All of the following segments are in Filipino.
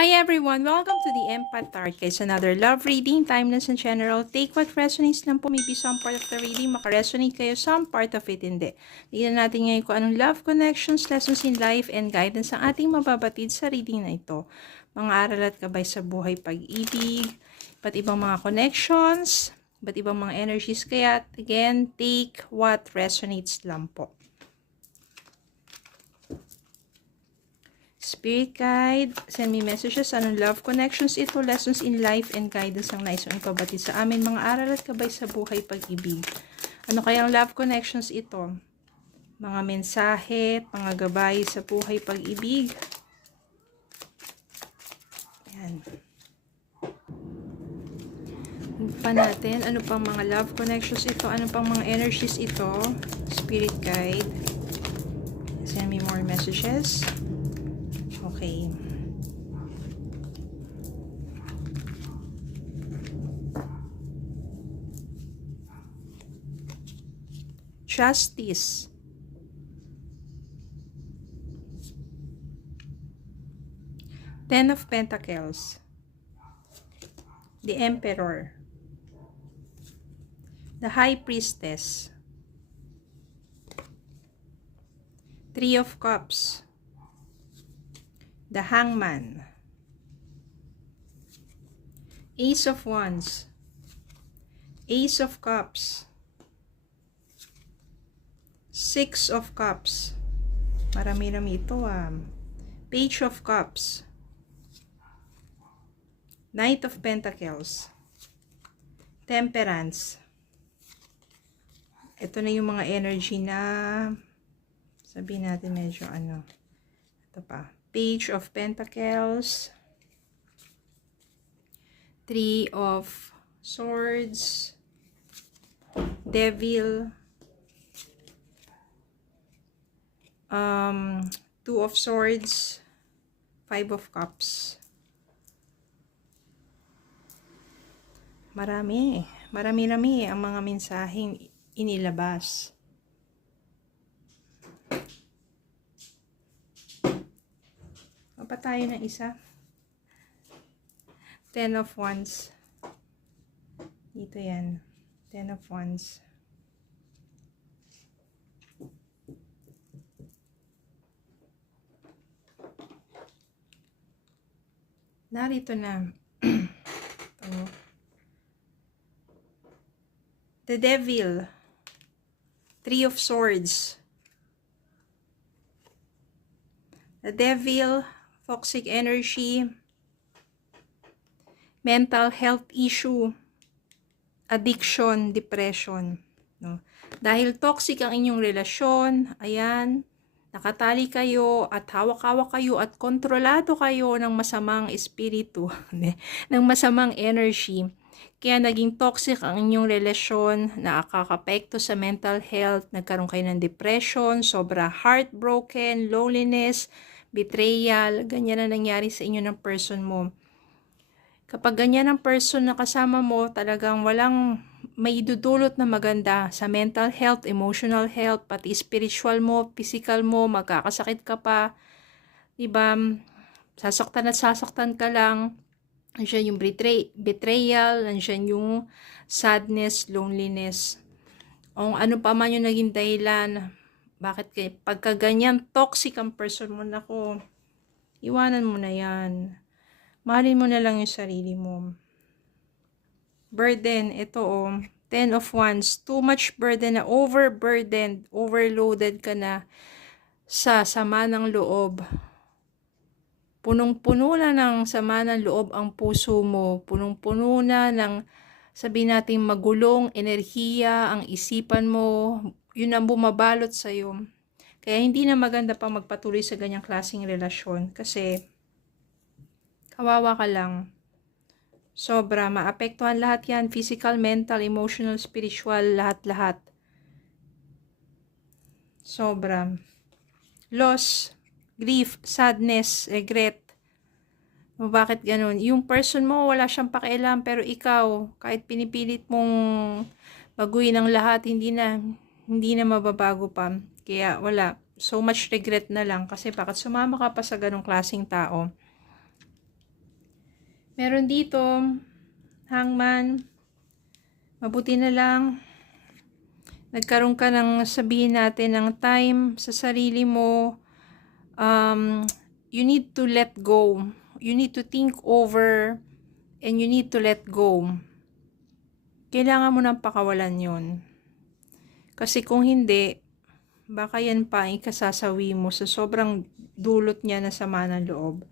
Hi everyone! Welcome to the Empath Card Case. Another love reading, timeless and general. Take what resonates lang po. Maybe some part of the reading makaresonate kayo, some part of it hindi. Tignan natin ngayon kung anong love connections, lessons in life, and guidance ang ating mababatid sa reading na ito. Mga aral at gabay sa buhay, pag-ibig, iba't ibang mga connections, iba't ibang mga energies. Kaya, again, take what resonates lang po. Spirit guide, send me messages. Anong love connections ito, lessons in life, and guidance ang nais mong ipabatid sa amin, mga aral at gabay sa buhay, pag-ibig. Ano kayang love connections ito? Mga mensahe, mga gabay sa buhay, pag-ibig. Yan. Pa natin, ano pang mga love connections ito? Ano pang mga energies ito? Spirit guide, send me more messages. Okay. Justice. Ten of Pentacles. The Emperor. The High Priestess. Three of Cups. The Hangman. Ace of Wands. Ace of Cups. Six of Cups. Marami-rami ito Page of Cups. Knight of Pentacles. Temperance. Ito na yung mga energy na sabihin natin medyo ito pa. Page of Pentacles. Three of Swords. Devil. Two of Swords. Five of Cups. Marami-rami ang mga mensaheng inilabas. Pa tayo ng isa. Ten of Wands. Dito yan. Ten of Wands. Narito na. The Devil. Three of Swords. The Devil, toxic energy, mental health issue, addiction, depression. No? Dahil toxic ang inyong relasyon, ayan, nakatali kayo at hawak-hawak kayo at kontrolado kayo ng masamang espiritu, ng masamang energy. Kaya naging toxic ang inyong relasyon, nakakapekto sa mental health, nagkaroon kayo ng depression, sobra heartbroken, loneliness, betrayal, ganyan na nangyari sa inyo ng person mo. Kapag ganyan ang person na kasama mo, talagang walang may dudulot na maganda sa mental health, emotional health, pati spiritual mo, physical mo, magkakasakit ka pa, diba? Sasaktan at sasaktan ka lang. Nandiyan yung betrayal, nandiyan yung sadness, loneliness. O ano pa man yung naging dahilan, bakit pagka ganyan toxic ang person mo, nako, iwanan mo na yan. Mahalin mo na lang yung sarili mo. Burden, ito Ten of Wands, too much burden na, overburdened, overloaded ka na sa sama ng loob. Punong-puno na ng sama ng loob ang puso mo. Punong-puno na ng, sabihin natin, magulong enerhiya ang isipan mo. Yun ang bumabalot sa'yo. Kaya hindi na maganda pang magpatuloy sa ganyang klaseng relasyon. Kasi, kawawa ka lang. Sobra, maapektuhan lahat yan. Physical, mental, emotional, spiritual, lahat-lahat. Sobra. Loss, grief, sadness, regret. O bakit ganun? Yung person mo, wala siyang pakialam, pero ikaw, kahit pinipilit mong baguhin ang lahat, hindi na mababago pa. Kaya wala. So much regret na lang. Kasi bakit sumama ka pa sa ganung klaseng tao? Meron dito, hangman, mabuti na lang, nagkaroon ka ng sabihin natin ng time sa sarili mo. You need to let go. You need to think over and you need to let go. Kailangan mo nang pakawalan yon. Kasi kung hindi, baka yan pa ang ikasasawi mo sa sobrang dulot niya na sama ng loob.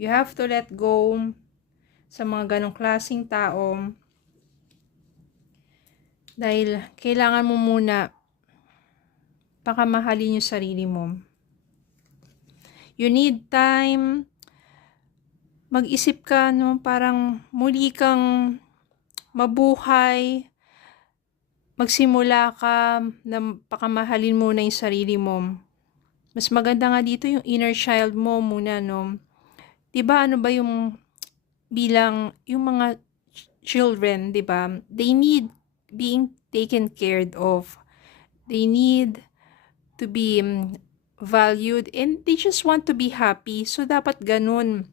You have to let go sa mga ganong klaseng tao. Dahil kailangan mo muna pakamahalin yung sarili mo. You need time. Mag-isip ka, no? Parang muli kang mabuhay. Magsimula ka na pakamahalin muna yung sarili mo. Mas maganda nga dito yung inner child mo muna, no? Diba ano ba yung bilang yung mga children, diba? They need being taken care of. They need to be valued and they just want to be happy. So, dapat ganun.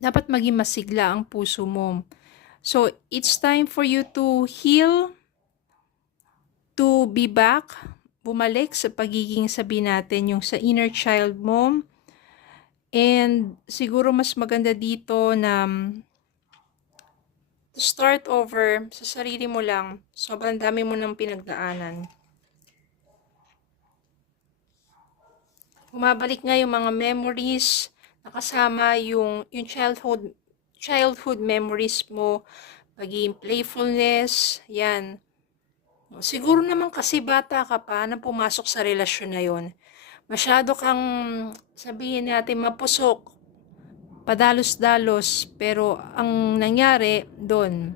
Dapat maging masigla ang puso mo. So, it's time for you to heal, to be back, bumalik sa pagiging sabihin natin yung sa inner child mo. And siguro mas maganda dito na to start over sa sarili mo lang. Sobrang dami mo nang pinagdaanan. Bumabalik nga yung mga memories na kasama yung childhood memories mo, pagiging playfulness, yan. Siguro naman kasi bata ka pa na pumasok sa relasyon na yon. Masyado kang, sabihin natin, mapusok, padalos-dalos, pero ang nangyari doon,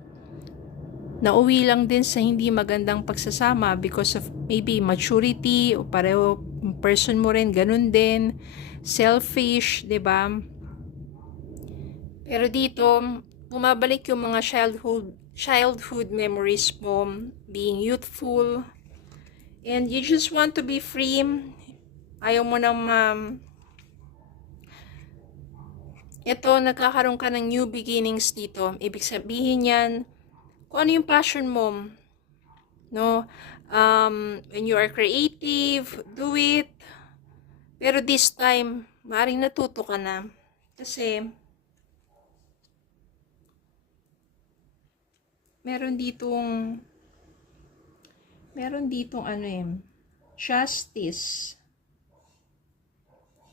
nauwi lang din sa hindi magandang pagsasama because of maybe maturity o pareho person mo rin, ganun din, selfish, 'di ba? Pero dito, bumabalik yung mga childhood memories mo, being youthful, and you just want to be free. Ayaw mo nang ito, nagkakaroon ka ng new beginnings dito. Ibig sabihin yan, kung ano yung passion mo, no? When you are creative, do it. Pero this time, maaaring natuto ka na. Kasi, meron ditong justice.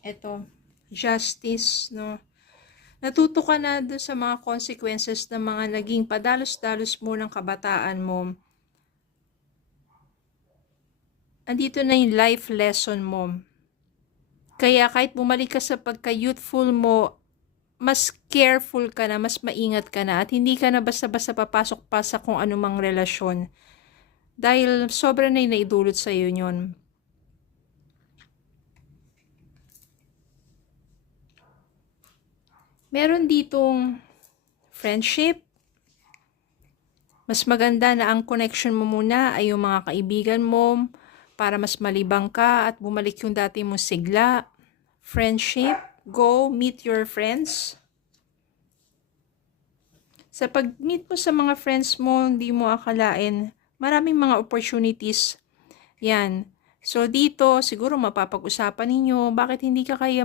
Ito, justice, no? Natuto ka na doon sa mga consequences ng mga naging padalos-dalos mo ng kabataan mo. Andito na yung life lesson mo. Kaya kahit bumalik ka sa pagka-youthful mo, mas careful ka na, mas maingat ka na, at hindi ka na basta-basta papasok pa sa kung anumang relasyon. Dahil sobra na yung naidulot sa iyo yun. Meron ditong friendship. Mas maganda na ang connection mo muna ay yung mga kaibigan mo para mas malibang ka at bumalik yung dati mong sigla. Friendship, go meet your friends. Sa pag-meet mo sa mga friends mo, hindi mo akalain, maraming mga opportunities. Yan. So dito, siguro mapapag-usapan ninyo, bakit hindi ka kaya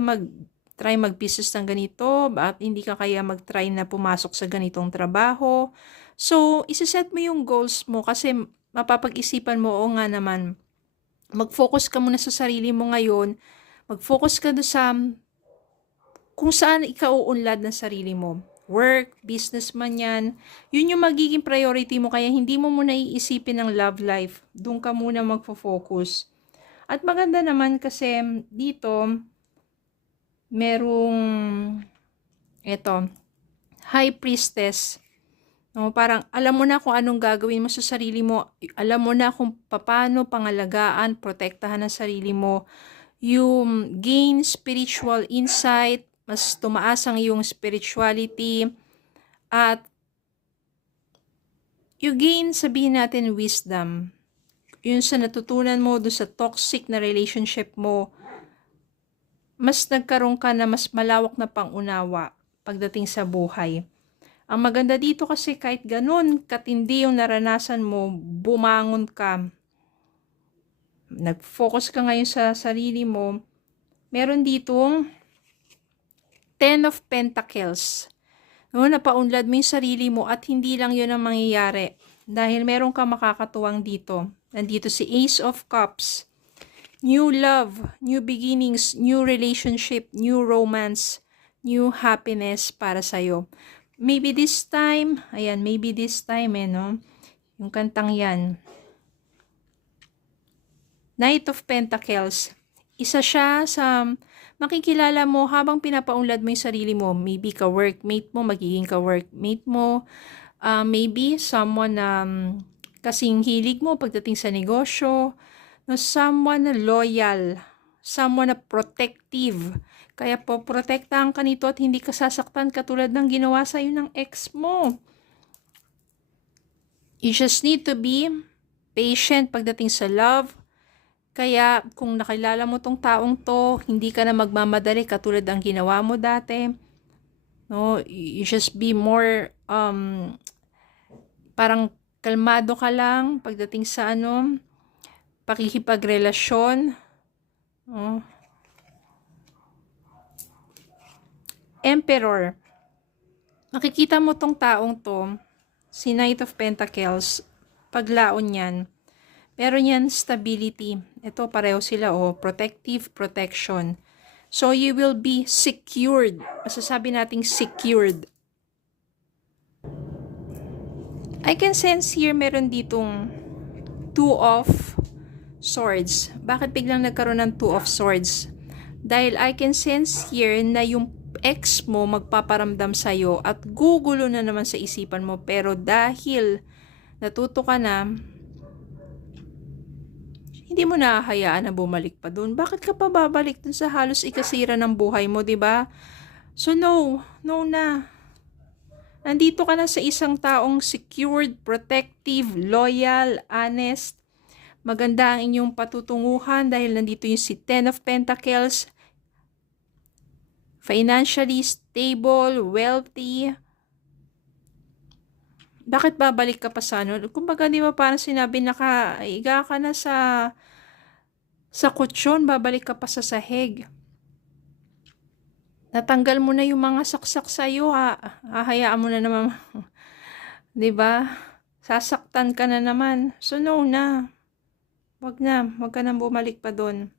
try mag-business ng ganito, bakit hindi ka kaya mag-try na pumasok sa ganitong trabaho. So, isiset mo yung goals mo kasi mapapag-isipan mo, o nga naman, mag-focus ka muna sa sarili mo ngayon, mag-focus ka doon sa kung saan ikaw uunlad ng sarili mo. Work, business man yan, yun yung magiging priority mo, kaya hindi mo muna iisipin ng love life. Doon ka muna magfo-focus. At maganda naman kasi dito, merong high priestess. No, parang alam mo na kung anong gagawin mo sa sarili mo. Alam mo na kung paano pangalagaan, protektahan ang sarili mo. You gain spiritual insight, mas tumaas ang iyong spirituality, at you gain, sabihin natin, wisdom. Yun sa natutunan mo do sa toxic na relationship mo, mas nagkaroon ka na mas malawak na pangunawa pagdating sa buhay. Ang maganda dito kasi kahit ganun, katindi yung naranasan mo, bumangon ka, nag-focus ka ngayon sa sarili mo, meron ditong 10 of Pentacles. No, napaunlad mo yung sarili mo at hindi lang yun ang mangyayari. Dahil meron ka makakatuwang dito. Nandito si Ace of Cups. New love, new beginnings, new relationship, new romance, new happiness para sa'yo. Maybe this time, ayan, maybe this time no? Yung kantang yan. Knight of Pentacles. Isa siya sa makikilala mo habang pinapaunlad mo yung sarili mo. Maybe ka-workmate mo, magiging ka-workmate mo. Maybe someone kasing hilig mo pagdating sa negosyo. No, someone na loyal. Someone na protective. Kaya po, protektahan ka nito at hindi ka sasaktan katulad ng ginawa sa'yo ng ex mo. You just need to be patient pagdating sa love. Kaya kung nakilala mo tong taong to, hindi ka na magmamadali katulad ang ginawa mo dati. No, you just be more parang kalmado ka lang pagdating sa pakikipagrelasyon. Emperor. Makikita mo tong taong to, si Knight of Pentacles, paglaon yan. Meron yan stability. Ito pareho sila protective, protection. So you will be secured. Masasabi nating secured. I can sense here meron ditong 2 of Swords. Bakit biglang nagkaroon ng 2 of Swords? Dahil I can sense here na yung ex mo magpaparamdam sa'yo at gugulo na naman sa isipan mo. Pero dahil natuto ka na, hindi mo nahahayaan na bumalik pa dun. Bakit ka pa babalik dun sa halos ikasira ng buhay mo, diba? So no na. Nandito ka na sa isang taong secured, protective, loyal, honest. Maganda ang inyong patutunguhan dahil nandito yung si 10 of Pentacles. Financially stable, wealthy. Bakit babalik ka pa sa Kumbaga, di ba parang sinabi nakaiga ka na sa kutsyon, babalik ka pa sa sahig. Natanggal mo na yung mga saksak sa'yo, hahayaan mo na naman. Di ba? Sasaktan ka na naman. So no na. Wag ka nang bumalik pa doon.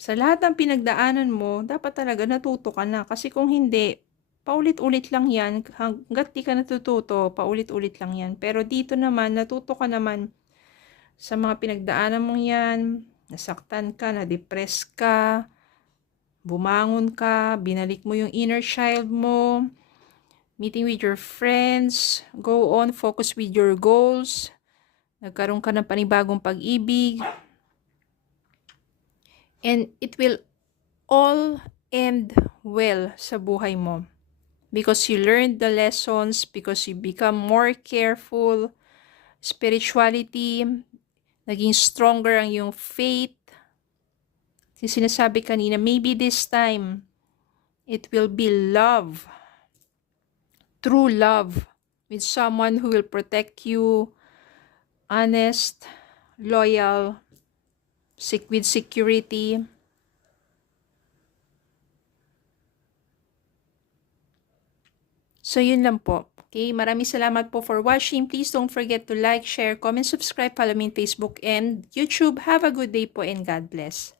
Sa lahat ng pinagdaanan mo, dapat talaga natuto ka na. Kasi kung hindi, paulit-ulit lang yan. Hanggat di ka natututo, paulit-ulit lang yan. Pero dito naman, natuto ka naman sa mga pinagdaanan mong yan. Nasaktan ka, na-depress ka, bumangon ka, binalik mo yung inner child mo, meeting with your friends, go on, focus with your goals, nagkaroon ka ng panibagong pag-ibig, and it will all end well sa buhay mo. Because you learned the lessons, because you become more careful, spirituality, naging stronger ang yung faith. Yung sinasabi kanina, maybe this time, it will be love. True love. With someone who will protect you. Honest, loyal, with security. So, yun lang po. Okay, maraming salamat po for watching. Please don't forget to like, share, comment, subscribe, follow me on Facebook and YouTube. Have a good day po and God bless.